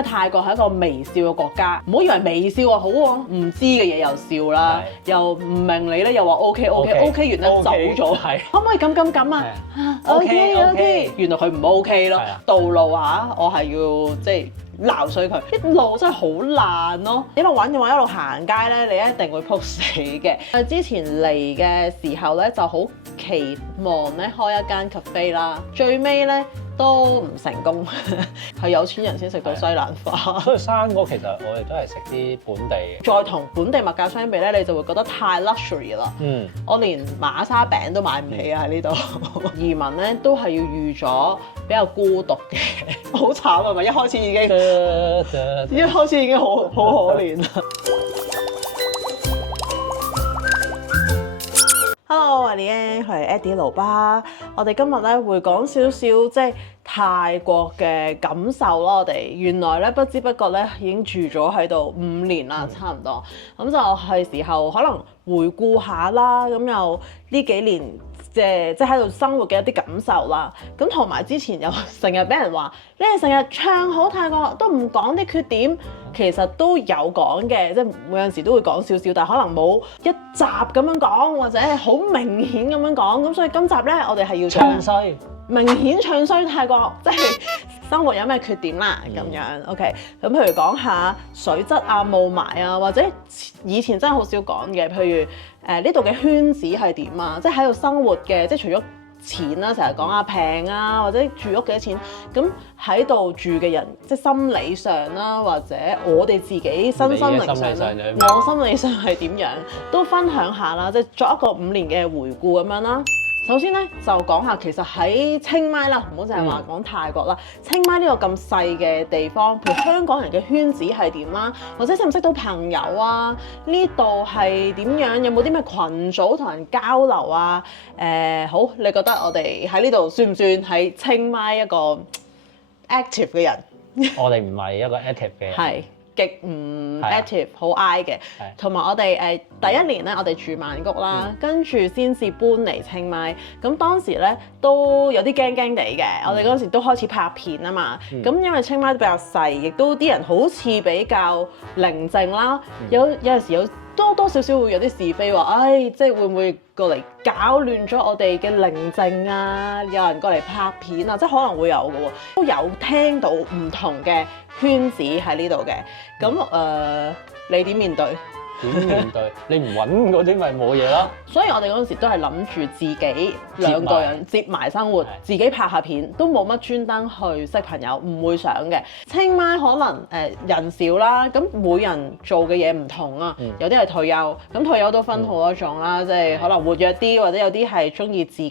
為泰國係一個微笑嘅國家，唔好以為微笑好喎，唔知嘅嘢又笑啦，又唔明你咧又話 OK 完咧走咗，可唔可以咁啊？OK， 原來佢唔 OK 咯。道路我係要即係鬧衰佢，啲路真係好爛咯。一路玩嘅話，一路行街咧，你一定會撲死嘅。之前嚟嘅時候咧，就好期望咧開一間 cafe 啦，最尾咧都唔成功，係有錢人先食到西蘭花。所以生果其實我哋都係食啲本地嘅，再同本地物價相比咧，你就會覺得太 luxury 啦。我連馬沙餅都買唔起啊！喺呢度移民咧都係要預咗比較孤獨嘅，好慘啊！咪一開始已經好可憐啦。Hello， 我係 Lian， 佢係 Eddie 盧巴。我哋今日咧會講少少即係泰國嘅感受啦。我哋原來咧不知不覺咧已經住咗喺度5年啦，差唔多。咁就係時候可能回顧下啦。咁又呢幾年即係喺度生活嘅一啲感受啦。咁同埋之前又成日俾人話你係成日唱好泰國，都唔講啲缺點。其實都有講嘅，即係每陣時都會講少少，但係可能冇一集咁樣講，或者係好明顯咁樣講。咁所以今集咧，我哋係要唱衰，明顯唱衰泰國，即係生活有咩缺點啦咁樣。OK， 咁譬如講下水質啊、霧霾啊，或者以前真係好少講嘅，譬如呢度嘅圈子係點啊，即係喺度生活嘅，即係除咗錢啦，成日講下平啊，或者住屋幾多錢，咁喺度住嘅人，即係心理上啦，或者我哋自己身心靈上啦，我心理上係點樣，都分享下啦，即係作一個5年嘅回顧咁樣啦。首先咧就講下其實喺清邁啦，唔好淨係話講泰國啦。清邁呢個咁細嘅地方，譬如香港人嘅圈子係點啦，或者識唔識到朋友啊？呢度係點樣？有冇啲咩群組同人交流啊？好，你覺得我哋喺呢度算唔算喺清邁一個 active 嘅人？我哋唔係一個 active 嘅人。係。極唔 active，好 I 嘅，同埋我哋第一年咧，我哋住曼谷啦，跟住先至搬嚟清邁。咁當時咧都有啲驚驚地嘅，我哋嗰陣時都開始拍片啊嘛。咁因為清邁比較細，亦都啲人好似比較寧靜啦。有陣時有多少少會有啲是非話，即係會唔會過嚟搞亂咗我哋嘅寧靜啊？有人過嚟拍片啊，即係可能會有嘅喎，都有聽到唔同嘅圈子喺呢度嘅。咁你點面對？點面對？你唔揾嗰啲咪冇嘢咯。所以我哋嗰陣時都係諗住自己兩個人接埋生活，自己拍下片，都冇乜專登去識朋友，唔會想嘅。清邁可能人少啦，咁每人做嘅嘢唔同啊，有啲係退休，咁退休都分好多種啦，即係可能活躍啲，或者有啲係中意自己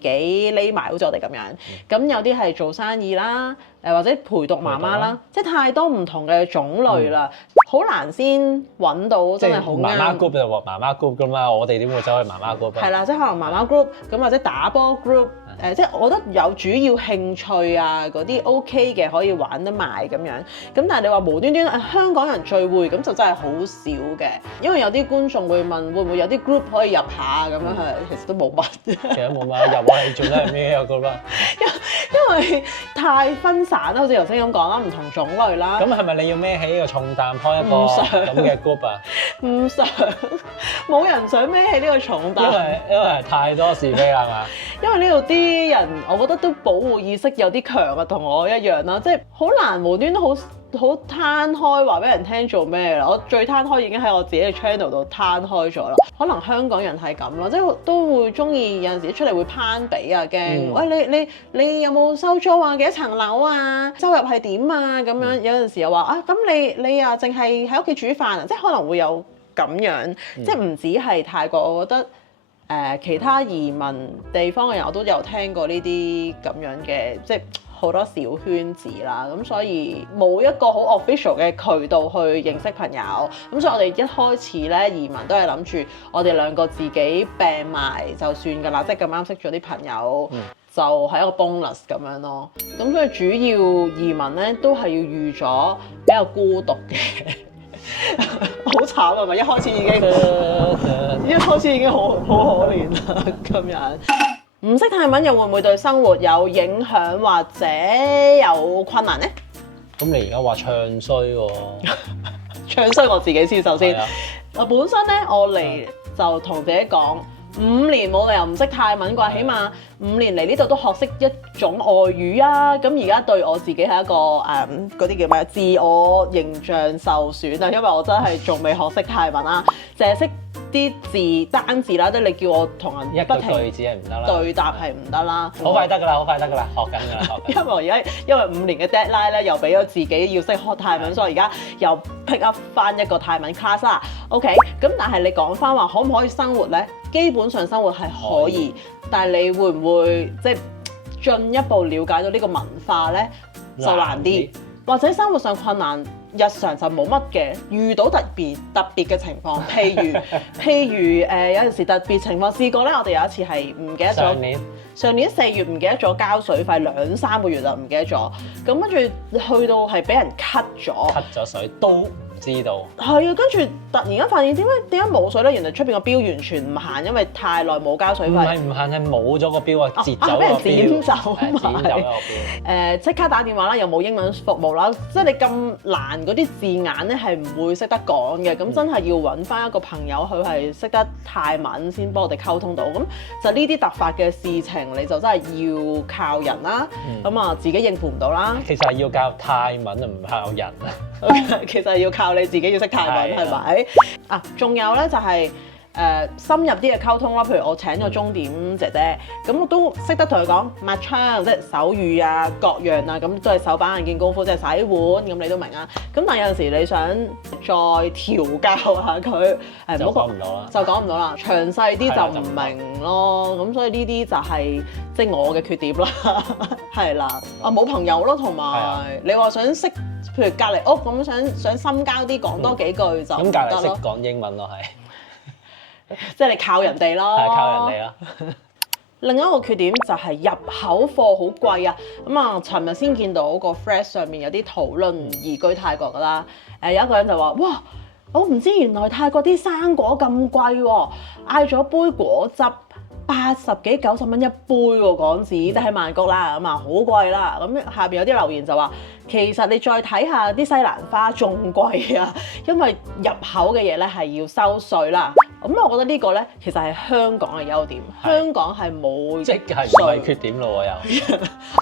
匿埋，好似我哋咁樣。咁有啲係做生意啦。或者陪讀媽媽啦，即係太多唔同嘅種類啦，好難先揾到真係好啱。媽媽 group 就話媽媽 group 㗎嘛，我哋點會走去媽媽 group？係啦，即係可能媽媽 group 咁，或者打波 group，即係我覺得有主要興趣啊嗰啲 OK 嘅可以玩得埋咁樣。咁但係你話無端端香港人聚會咁就真係好少嘅，因為有啲觀眾會問會唔會有啲 group 可以入下咁樣係，其實都冇乜。其實冇乜入啊，你做得係咩啊 group 啊？因為太分散啦，好似頭先咁講啦，唔同種類啦。咁係咪你要孭起呢個重擔開一個咁嘅 group 啊？唔想，冇人想孭起呢個重擔。因為太多是非啦嘛。因為呢度啲人，我覺得都保護意識有啲強啊，同我一樣啦，即係好難無端都好攤開話俾人聽做咩啦。我最攤開已經喺我自己嘅 channel 度攤開咗啦。可能香港人係咁咯，即係都會中意有陣時出嚟會攀比啊，驚喂你有冇收租啊？幾多層樓啊？收入係點啊？咁樣有陣時又話咁你啊淨係喺屋企煮飯啊？即係可能會有咁樣，即係唔止係泰國，我覺得。其他移民地方嘅人我都有聽過呢啲咁樣嘅，即係好多小圈子啦。咁所以冇一個好 official 嘅渠道去認識朋友。咁所以我哋一開始咧移民都係諗住我哋兩個自己病埋就算㗎啦，即係咁啱識咗啲朋友，就係一個 bonus 咁樣咯。咁所以主要移民咧都係要預咗比較孤獨嘅。好慘啊！咪一開始已經好可憐啦咁樣。唔識泰文又會唔會對生活有影響或者有困難呢？咁你而家話唱衰喎？唱衰我自己先，首先。係啊我本身咧，我嚟就同自己講，5年冇理由唔識泰文啩，起碼5年嚟呢度都學識一種外語啊！咁而家對我自己係一個嗰啲叫咩自我形象受損啊，因為我真係仲未學識泰文啊，淨係識啲字單字啦，即係你叫我同人一個不停句子係唔得啦，對答係唔得啦。好快得㗎啦，好快得㗎啦，學緊㗎啦，學緊。因為我而家因為5年嘅 deadline 咧，又俾咗自己要識學泰文，所以我而家又 pick up 翻一個泰文 class 啦。OK，咁但係你講翻話可唔可以生活咧？基本上生活係可以，但係你會唔會即係進一步了解到呢個文化咧，就難啲，或者生活上困難。日常就冇乜嘅，遇到特別嘅情況，譬如有陣時特別情況試過咧，我哋有一次係唔記得咗上年4月唔記得咗交水費2-3個月就唔記得咗，咁跟住去到係俾人 cut 咗水都唔知道。係啊，跟住突然間發現點解冇水咧？原來出邊個標完全唔限，因為太耐冇交水費。唔限係冇咗個標啊，截走俾人個標，剪走剪走咗個標。即刻打電話啦，又冇英文服務啦，即係你咁難嗰啲字眼咧係唔會識得講嘅，咁真係要揾翻一個朋友佢係識得泰文先幫我哋溝通到。咁就呢啲突發嘅事情，你就真係要靠人啦。咁啊，自己應付唔到啦。其實係要教泰文啊，唔靠人啊。其實係要靠你自己要識泰文，係咪？啊，仲有咧就係深入啲嘅溝通啦。譬如我請咗鐘點姐姐，咁我都識得同佢講抹窗，即係手語啊、各樣啊，咁都係手板眼見功夫，即係洗碗，咁你都明啊。咁但係有陣時你想再調教下佢，就講唔到啦，就講唔到啦，詳細啲就唔明咯。咁所以呢啲就係即係我嘅缺點啦，係啦。啊，冇朋友咯，同埋你話想識，譬如隔離屋咁想深交啲，講多幾句就唔得咯。咁隔離識講英文咯，係。即係你靠人哋咯，係靠人哋啦。另一個缺點就係入口貨好貴啊！咁啊，尋日先見到個 Threads 上面有啲討論移居泰國㗎啦。有一個人就話：哇，我唔知原來泰國啲生果咁貴喎，嗌咗杯果汁80幾90蚊一杯喎港紙，即係曼谷啦，咁啊好貴啦。咁下邊有啲留言就話：其實你再睇下啲西蘭花仲貴啊，因為入口嘅嘢咧係要收稅啦。咁我覺得呢個咧其實係香港嘅優點，香港係冇即係唔係缺點咯？又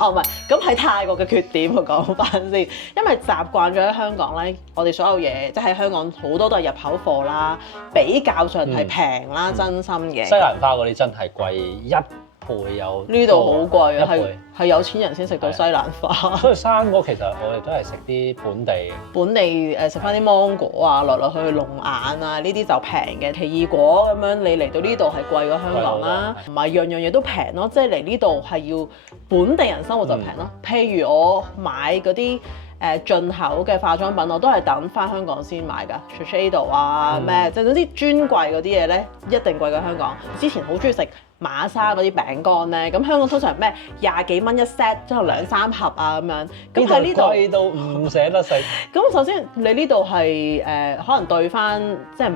哦唔係，咁係泰國嘅缺點我講翻先，因為習慣咗喺香港咧，我哋所有嘢即係香港好多都係入口貨啦，比較上係平啦，真心嘅。西蘭花嗰啲真係貴1倍有，呢度好貴啊，係有錢人先食到西蘭花。所以生果其實我哋都係食啲本地食翻啲芒果啊，落去龍眼啊，呢啲就平嘅。奇異果咁樣，你嚟到呢度係貴過香港啦，唔係樣樣嘢都平咯，即係嚟呢度係要本地人生活就平咯。譬如我買嗰啲進口嘅化妝品，我都係等翻香港先買㗎，Shiseido 啊咩，即係總之專櫃嗰啲嘢咧，一定貴過香港。之前好中意食馬莎嗰啲餅乾咧，咁香港通常咩20幾蚊一 set，之後2-3盒啊咁樣。咁喺呢度貴到唔捨得食。咁首先你呢度係可能對翻即係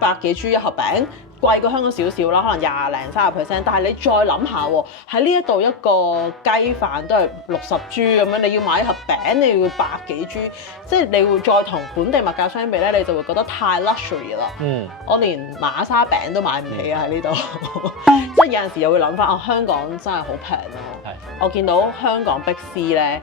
100幾銖一盒餅。貴過香港少少啦，可能20-30%，但係你再諗下喎，喺呢一度一個雞飯都係60銖咁樣，你要買一盒餅，你要100幾銖，即係你會再同本地物價相比咧，你就會覺得太 luxury 啦。我連馬莎餅都買唔起啊喺呢度，即係有陣時又會諗翻，香港真係好平咯。我見到香港Big C咧。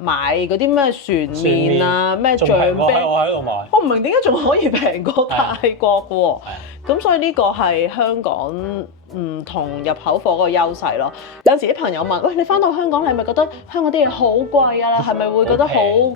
買嗰啲咩船麵啊，咩醬啤，我喺度買。我唔明點解仲可以平過泰國嘅喎。咁所以呢個係香港唔同入口貨嗰個優勢咯。有時啲朋友問：喂，你翻到香港，你係咪覺得香港啲嘢好貴啊？係咪會覺得好唔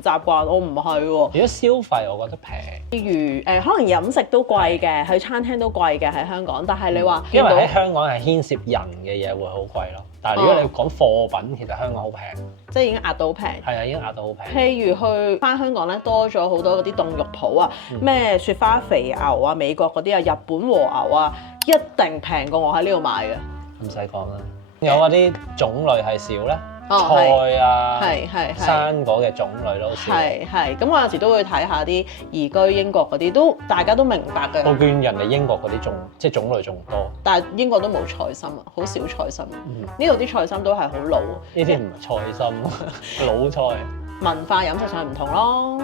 習慣？我唔係喎。如果消費，我覺得平。例如可能飲食都貴嘅，去餐廳都貴嘅喺香港。但係你話因為喺香港係牽涉人嘅嘢會好貴咯。但係如果你講貨品，其實香港好平，即係已經壓到好平。係啊，已經壓到好平。譬如去翻香港咧，多咗好多嗰啲凍肉鋪啊，咩雪花肥牛啊、美國嗰啲啊、日本和牛啊，一定平過我喺呢度買嘅。唔使講啦，有嗰啲種類係少啦。菜啊，生果嘅種類都少。係，咁我有時都會睇下啲移居英國嗰啲，都大家都明白嘅。我見人哋英國嗰啲即係種類仲多，但係英國都冇菜心啊，好少菜心。呢度啲菜心都係好老。呢啲唔係菜心，老菜。文化飲食上唔同咯。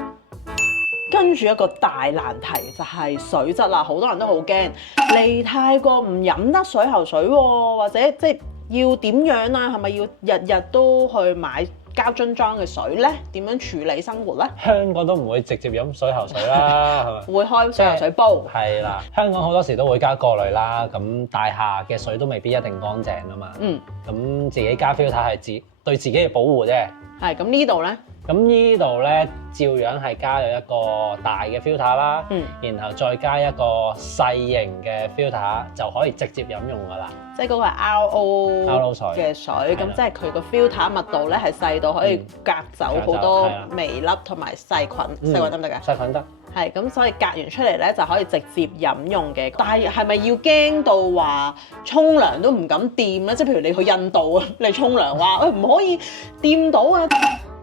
跟住一個大難題就係水質啦，好多人都好驚嚟泰國唔飲得水喉水喎，或者即係要點樣啊？係咪要日日都去買膠樽裝嘅水呢？點樣處理生活呢？香港都唔會直接飲水喉水啦，係咪？會開水喉水煲。係啦，香港好多時都會加過濾啦，咁大廈嘅水都未必一定乾淨啊嘛。咁自己加 filter 係對自己嘅保護啫。係，咁呢度呢？咁呢度咧，照樣係加咗一個大嘅 filter 啦，然後再加一個細型嘅 filter 就可以直接飲用噶啦。即係嗰個係 RO 嘅水，咁即係佢個 filter 密度咧係細到可以隔走好多微粒同埋細菌。細菌得唔得㗎？細菌得。係，咁所以隔完出嚟咧就可以直接飲用嘅。但係係咪要驚到話沖涼都唔敢掂咧？即係譬如你去印度啊，你沖涼話唔可以掂到啊！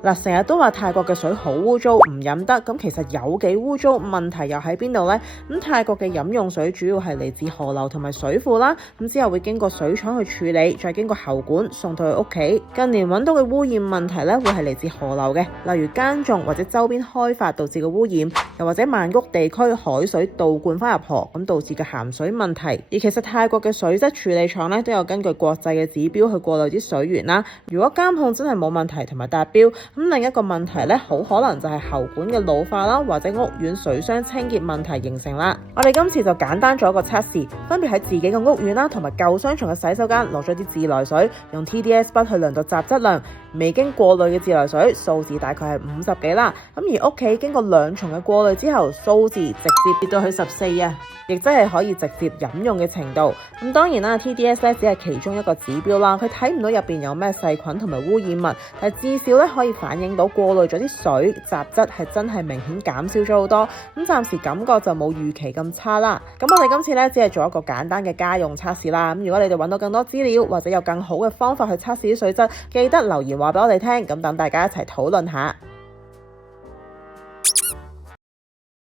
嗱，成日都話泰國嘅水好污糟，唔飲得。咁其實有幾污糟，問題又喺邊度呢？咁泰國嘅飲用水主要係嚟自河流同埋水庫啦。咁之後會經過水廠去處理，再經過喉管送到去屋企。近年揾到嘅污染問題咧，會係嚟自河流嘅，例如耕種或者周邊開發導致嘅污染，又或者曼谷地區海水倒灌翻入河，咁導致嘅鹹水問題。而其實泰國嘅水質處理廠咧都有根據國際嘅指標去過濾啲水源啦。如果監控真係冇問題同埋達標，咁另一個問題咧，好可能就係喉管嘅老化啦，或者屋苑水箱清潔問題形成啦。我哋今次就簡單做一個測試，分別喺自己嘅屋苑啦，同埋舊商場嘅洗手間攞咗啲自來水，用 TDS 筆去量度雜質量，未經過濾嘅自來水數字大概係50幾啦。咁而屋企經過2重嘅過濾之後，數字直接跌到去14啊，亦即係可以直接飲用嘅程度。咁當然啦 ，TDS 咧只係其中一個指標啦，佢睇唔到入邊有咩細菌同埋污染物，但係至少咧可以反映到過濾咗啲水雜質係真係明顯減少咗好多。咁暫時感覺就冇預期咁差啦。咁我哋今次咧只係做一個簡單嘅家用測試啦。咁如果你哋揾到更多資料或者有更好嘅方法去測試啲水質，記得留言話俾我哋聽，咁等大家一齊討論下。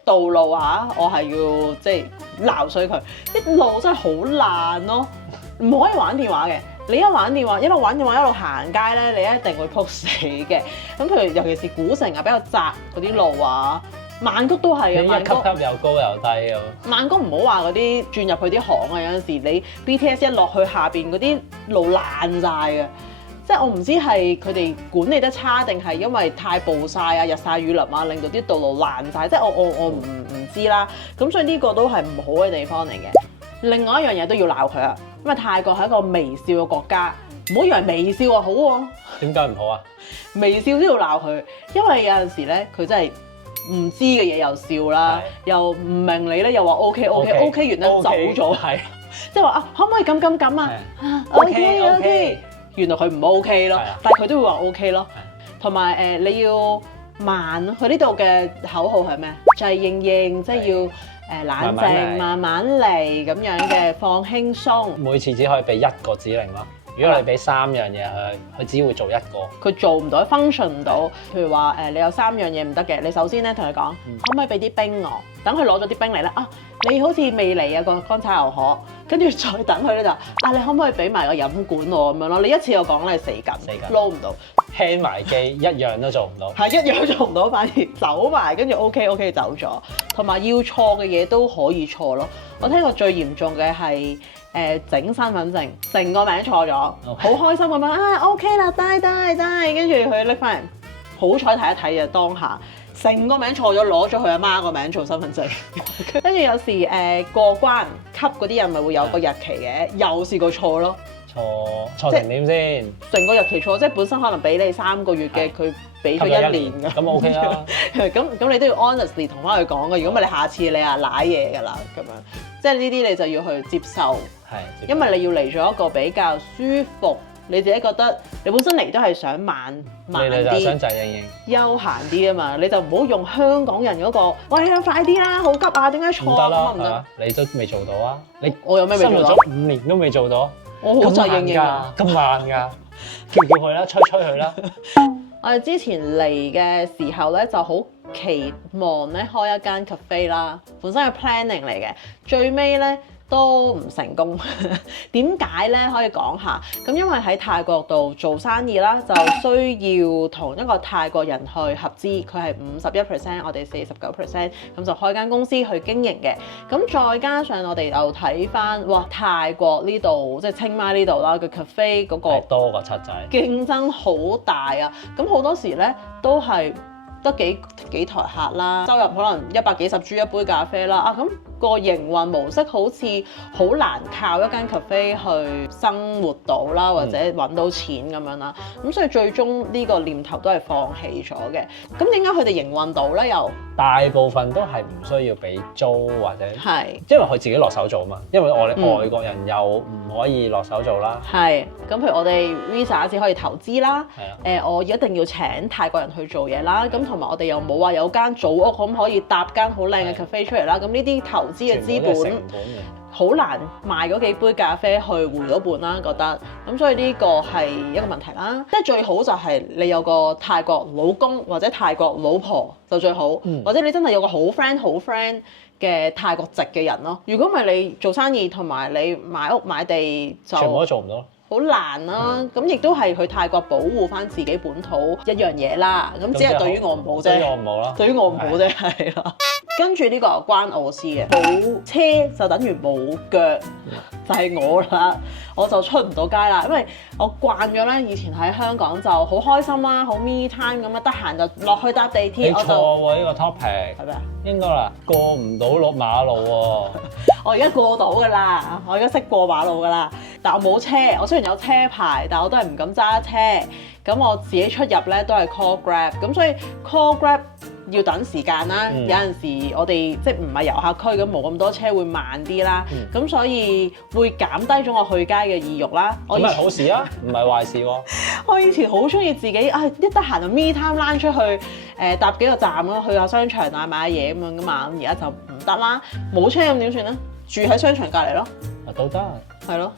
道路啊，我係要即係鬧衰佢，啲路真係好爛咯，唔可以玩電話嘅。你一玩電話，一路玩電話一路行街咧，你一定會撲死嘅。咁譬如尤其是古城啊，比較窄嗰啲路啊，曼谷都係啊，一級級又高又低啊。曼谷唔好話嗰啲轉入去啲巷啊，有陣時你 BTS 一落去下邊嗰啲路爛晒嘅。即係我唔知係佢哋管理得差，定係因為太暴曬啊、日曬雨淋啊，令到啲道路爛晒。即係我唔知啦。咁所以呢個都係唔好嘅地方嚟嘅。另外一樣嘢都要鬧佢啊，因為泰國係一個微笑嘅國家，唔好以為微笑就好喎。點解唔好啊？微笑都要鬧佢，因為有陣時咧佢真係唔知嘅嘢又笑啦，又唔明你咧又話 OK 完咧走咗，係即係話啊，可唔可以咁啊？OK。原來佢唔 OK 咯，但係佢都會話 OK 咯。同埋你要慢，佢呢度嘅口號係咩？就係認，即係要冷靜，慢慢嚟咁樣嘅，放輕鬆。每次只可以俾1個指令咯。如果你俾3樣嘢佢只會做1個。佢做唔到 function 唔到。譬如話你有3樣嘢唔得嘅，你首先咧同佢講，可唔可以俾啲冰我？等佢攞咗啲冰嚟咧啊！你好似未嚟啊個乾炒牛河，跟住再等佢咧就你可唔可以俾埋個飲管我咁樣咯？你一次我講咧係死緊，撈唔到，輕埋機一樣都做唔到，係一樣做唔到，反而走埋跟住 OK 走咗，同埋要錯嘅嘢都可以錯咯。我聽過最嚴重嘅係整身份證，成個名錯咗，好開心咁樣OK 啦，得，跟住佢拎翻嚟，好彩睇一睇啊當下。成個名錯咗，攞咗佢阿媽個名做身份證，跟住有時過關級嗰啲人咪會有個日期嘅，又試過錯咯。錯成點先？成個日期錯，即係本身可能俾你3個月嘅，佢俾咗1年㗎。咁 OK 啦。咁你都要 honestly 同翻佢講嘅，如果唔係你下次你啊賴嘢㗎啦咁樣。即係呢啲你就要去接受，因為你要嚟咗一個比較舒服。你自己覺得你本身嚟都係想慢啲，想就應休閒啲啊嘛，你就唔好用香港人嗰個，喂快啲啦，好急啊，點解錯啊？唔得，你都未做到啊！我有咩未做到？5年都未做到，我好就應㗎，咁慢㗎，叫佢啦，吹佢啦。我哋之前嚟嘅時候咧，就好期望咧開一間 cafe 啦，本身係 planning 嚟嘅，最尾咧都唔成功。點解咧？可以講下。咁因為喺泰國度做生意啦，就需要同一個泰國人去合資，佢係51%，我哋49%，咁就開間公司去經營嘅。咁再加上我哋又睇翻，哇！泰國呢度即係清邁呢度啦，個 cafe 嗰個多過七仔，競爭好大啊！咁好多時咧都係得幾台客啦，收入可能100幾十銖一杯咖啡啦。咁個營運模式好似好難靠一間 cafe 去生活到啦，或者揾到錢咁樣啦。咁所以最終呢個念頭都係放棄咗嘅。咁點解佢哋營運到咧？又大部分都係唔需要俾租或者係，因為佢自己落手做嘛。因為我哋外國人又唔可以落手做啦。係。咁譬如我哋 Visa 只可以投資啦。係啊。我一定要請泰國人去做嘢啦。咁同埋我哋又冇話有間祖屋咁可以搭間好靚嘅 cafe 出嚟啦。咁呢啲投資嘅資本好難賣嗰幾杯咖啡去回到本啦，覺得咁，所以呢個係一個問題啦。即係最好就係你有個泰國老公或者泰國老婆就最好，或者你真係有個好 friend 嘅泰國籍嘅人咯。如果唔係你做生意同埋你買屋買地就全部都做唔到。好難啦，咁亦都係去泰國保護翻自己本土一樣嘢啦。咁只係對於我唔好啫，對於我唔好啦，對於我唔好啫，係啦。跟住呢個關我事嘅，冇車就等於冇腳，就係我啦，我就出唔到街啦，因為我慣咗咧，以前喺香港就好開心啦，好 me time 咁啊，得閒就落去搭地鐵。你錯喎，呢個 topic 係咩啊？應該啦，過唔到落馬路喎。我而家過到㗎啦，我而家識過馬路㗎啦，但我冇車，我雖然有車牌，但我都係唔敢揸車。咁我自己出入咧都係 call grab，咁所以 call grab 要等時間啦。有陣時我哋即係唔係遊客區，咁冇咁多車會慢啲啦。咁所以會減低咗我去街嘅意欲啦。咁係好事啊，唔係壞事喎。我以前好中意自己一得閒就 me time 躝出去搭幾個站咯，去下商場啊買下嘢咁樣噶嘛。咁而家就唔得啦，冇車咁點算咧？住喺商場隔離咯。都得。係咯。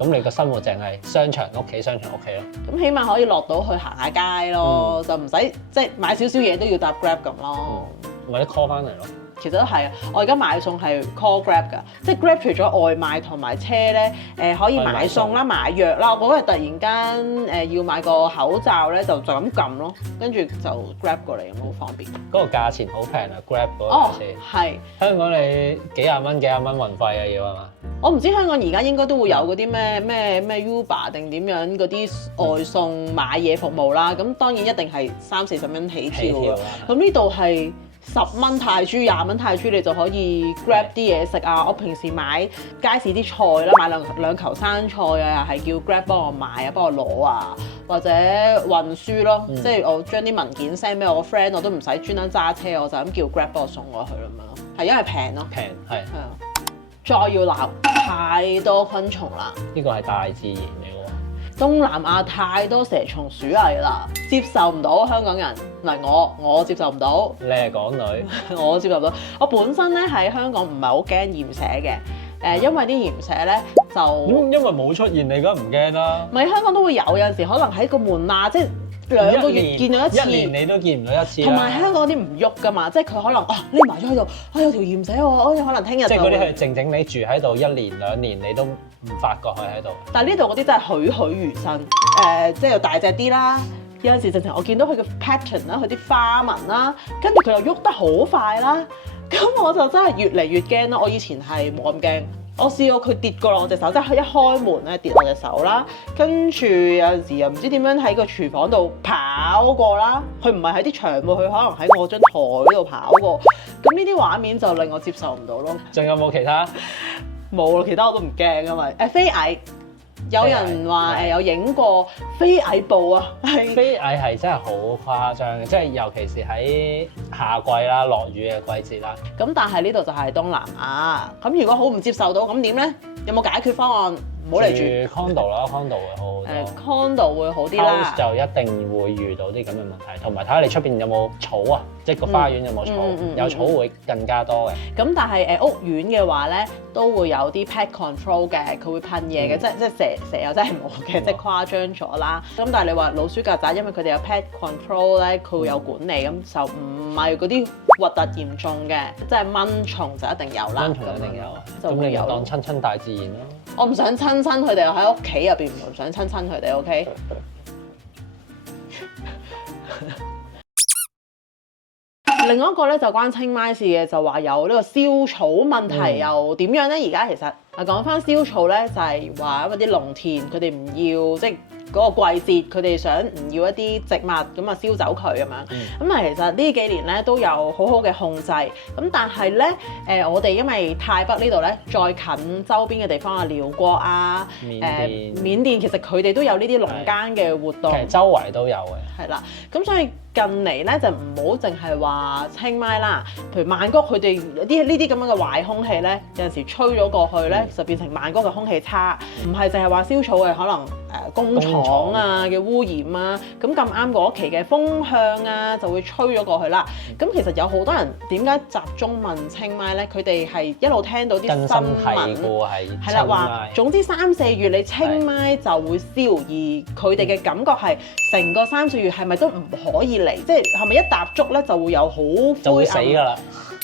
咁你個生活淨係商場屋企，商場屋企咯。咁起碼可以落到去行下街咯，就唔使即係買少少嘢都要搭 Grab 咁咯。或者 call 翻嚟咯。其實都係啊，我而家買餸係 call Grab 㗎，即係 Grab 除咗外賣同埋車咧，可以買餸啦、買藥啦。我嗰日突然間要買個口罩咧，就咁撳咯，跟住就 Grab 過嚟咁好方便。嗰個價錢好平啊 ，Grab 嗰個價錢。係。香港你幾廿蚊運費啊要係嘛？我唔知香港而家應該都會有嗰啲咩 Uber 定點樣嗰啲外送買嘢服務啦。咁當然一定係30-40蚊起跳㗎。咁呢度係10蚊泰銖、20蚊泰銖，你就可以 grab 啲嘢食啊！我平時買街市啲菜啦，買兩球生菜啊，係叫 grab 幫我買啊，幫我攞啊，或者運輸咯，即係我將啲文件 send 俾我個 friend，我都唔使專登揸車，我就咁叫 grab 幫我送過去咁樣咯。係因為平咯，平係啊。再要鬧太多昆蟲啦，呢個係大自然嚟喎。東南亞太多蛇蟲鼠蟻啦，接受唔到香港人。嗱，我接受唔到。你係港女，我接受唔到。我本身咧喺香港唔係好驚鹽蛇嘅，因為啲鹽蛇咧就因為冇出現，你梗唔驚啦。唔係香港都會有陣時，可能喺個門罅即係2個月見到一次，一年你都見唔到一次。同埋香港嗰啲唔喐噶嘛，即係佢可能匿埋咗喺度，有條鹽蛇喎，可能聽日就即係嗰啲係靜靜你住喺度1年2年你都唔發覺佢喺度。但係呢度嗰啲真係栩栩如生，即係又大隻啲啦。有陣時直情我見到佢嘅 pattern 啦，佢啲花紋啦，跟住佢又喐得好快啦，咁我就真係越嚟越驚啦。我以前係冇咁驚，我試過佢跌過落我隻手，即係一開門咧跌落隻手啦，跟住有陣時又唔知點樣喺個廚房度跑過啦，佢唔係喺啲牆喎，佢可能喺我張台度跑過，咁呢啲畫面就令我接受唔到咯。仲有冇其他？冇啦，其他我都唔驚㗎嘛。飛蟻。有人話有影過飛蟻報啊，飛蟻係真係好誇張嘅，即係尤其是喺夏季啦、落雨嘅季節啦。咁但係呢度就係東南亞，咁如果好唔接受到，咁點咧？有冇解決方案？唔好嚟住 condo 啦，condo 會好好多。condo 會好啲啦。house 就一定會遇到啲咁嘅問題，同埋睇下你出邊有冇草啊，即係個花園有冇草，有草會更加多嘅。咁但係屋苑嘅話咧，都會有啲 pet control 嘅，佢會噴嘢嘅，即係蛇又真係冇嘅，即係誇張咗啦。咁但係你話老鼠曱甴，因為佢哋有 pet control 咧，佢會有管理，咁就唔係嗰啲核突嚴重嘅，即係蚊蟲就一定有啦。蚊蟲一定有，咁你就當親大自然咯。我唔想親佢哋，喺屋企入邊唔想親佢哋 ，OK？另外一個咧就關清邁事嘅，就話有呢個燒草問題又點樣咧？而家其實講翻燒草咧，就係話嗰啲農田佢哋唔要，即係嗰個季節佢哋想唔要一啲植物咁啊燒走佢咁樣。咁啊其實呢幾年咧都有好好嘅控制。咁但係咧我哋因為泰北呢度咧再近周邊嘅地方啊，寮國啊、緬甸，其實佢哋都有呢啲農耕嘅活動。其實周圍都有嘅。係啦，咁所以近嚟咧就唔好淨係話清邁啦，譬如曼谷佢哋呢啲咁樣嘅壞空氣咧，有陣時吹咗過去咧，就變成曼谷嘅空氣差，唔係淨係話燒草嘅，可能工廠啊嘅污染啊，咁啱嗰期嘅風向啊就會吹咗過去啦。咁其實有好多人點解集中問清邁咧？佢哋係一路聽到啲新聞，係啦，話總之3-4月你清邁就會燒，而佢哋嘅感覺係成個3-4月係咪都唔可以嚟？即係咪一踏足咧就會有好灰暗，死㗎啦！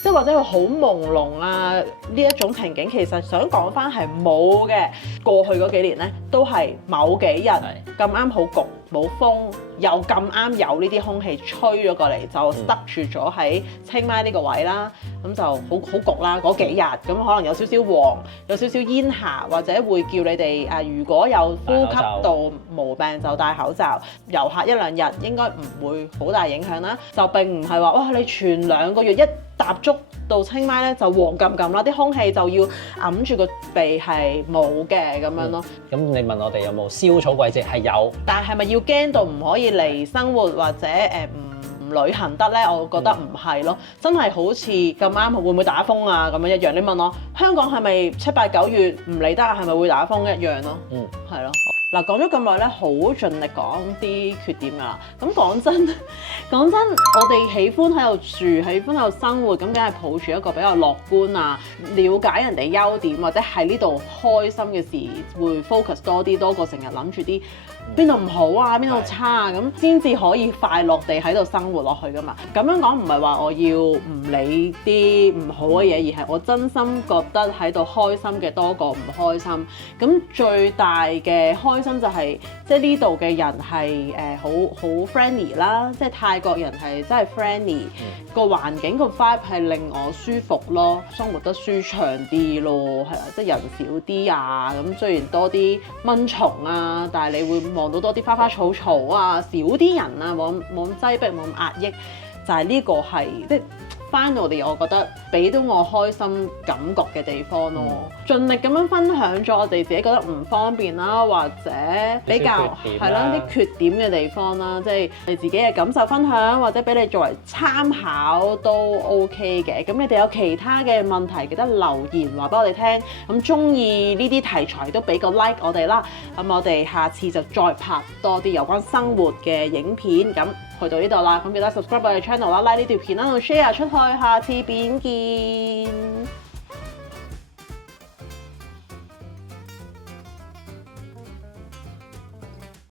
即係或者會好朦朧啊呢一種情景，其實想講翻係冇嘅。過去嗰幾年咧都係某幾日咁啱好焗，冇風，又咁啱有呢啲空氣吹咗過嚟，就塞住咗喺清邁呢個位啦。咁就好焗啦嗰幾日，咁可能有少少黃，有少少煙霞，或者會叫你哋如果有呼吸道毛病就戴口罩。遊客1-2日應該唔會好大影響啦。就並唔係話哇你全2個月一踏足到清邁咧就黃冚冚啦，啲空氣就要揞住個鼻係冇嘅咁樣咯。咁你問我哋有冇燒草季節？係有，但係咪要驚到唔可以嚟生活或者唔旅行得咧？我覺得唔係咯，真係好似咁啱會唔會打風啊咁樣一樣。你問我香港係咪7、8、9月唔嚟得啊？係咪會打風一樣咯？係咯。嗱，講咗咁耐咧，好盡力講啲缺點㗎啦。咁講真，我哋喜歡喺度住，喜歡喺度生活，咁梗係抱住一個比較樂觀啊，了解人哋優點或者喺呢度開心嘅事，會 focus 多過成日諗住啲邊度唔好啊，邊度差啊，咁先至可以快樂地喺度生活落去㗎嘛。咁樣講唔係話我要唔理啲唔好嘅嘢，而係我真心覺得喺度開心嘅多過唔開心。咁最大嘅開心就係即係呢度嘅人係好 friendly 啦，即係泰國人係真係 friendly，個環境個 vibe 係令我舒服咯，生活得舒暢啲咯，係啦，即係人少啲啊，咁雖然多啲蚊蟲啊，但係你會望到多啲花花草草啊，少啲人啊，冇咁擠迫，冇咁壓抑，就係呢個係即係finally我覺得俾到我開心感覺嘅地方咯。盡力咁樣分享咗我哋自己覺得唔方便啦，或者比較係啦啲缺點嘅地方啦，即係你自己嘅感受分享，或者俾你作為參考都 OK 嘅。咁你哋有其他嘅問題記得留言話俾我哋聽。咁中意呢啲題材都俾個 like 我哋啦。咁我哋下次就再拍多啲有關生活嘅影片。咁去到呢度啦，咁記得 subscribe 我哋 channel 啦，like 呢條片啦，同 share 出去，下次片見。